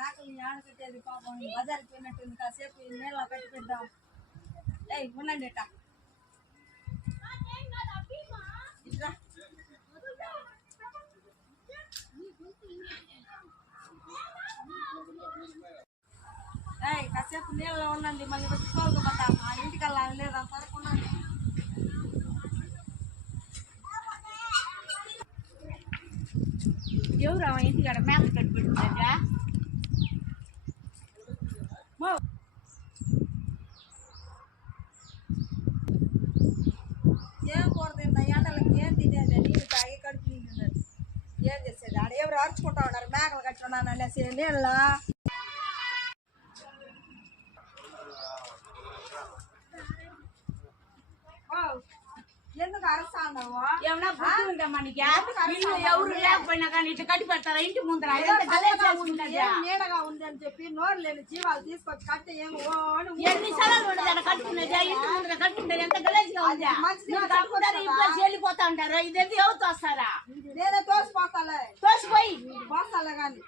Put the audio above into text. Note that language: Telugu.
మేకలు ఆడ కట్టేది పాపం బజార్కి పోయినట్టుంది కాసేపు నీళ్ళ కట్టి పెడదాం ఉండండి ఇట్లా కాసేపు నీళ్ళలో ఉండండి మళ్ళీ వచ్చి తోలుకుపోతాం ఆ ఇంటికల్లా లేదా పడకుండా ఎవరు ఇంటికాడ మేత కట్టి పెట్టుకుంటా ఏం కూరదు ఎండలకి ఏం తినేది నీళ్ళు తాగి కడుపు నిండున్నది ఏం చేసేది ఆడ ఎవరు అరుచుకుంటా ఉన్నారు మేకలు కట్టి ఉన్నాను అనేసి నీళ్ళ ఎందుకు అరుస్తా ఉన్నావు ఏమన్నా బుద్ధి ఉందా మనకి ఎవరు లేకపోయినా కానీ ఇట్లా కట్టి పెడతారా ఇంటి ముందర నీడగా ఉంది అని చెప్పి నోరు లేని జీవాలు తీసుకొచ్చి కట్టి ఎన్ని సార్లు ఉండదు కట్టుకునేది ఇంటి ముందర కట్టుకుంటే ఎంత గలేజ్గా ఉంది వెళ్ళిపోతా ఉంటారు ఇది ఎవరు తోస్తారా నేనే తోసిపోతాలే తోసిపోయి పోస్తాలే కానీ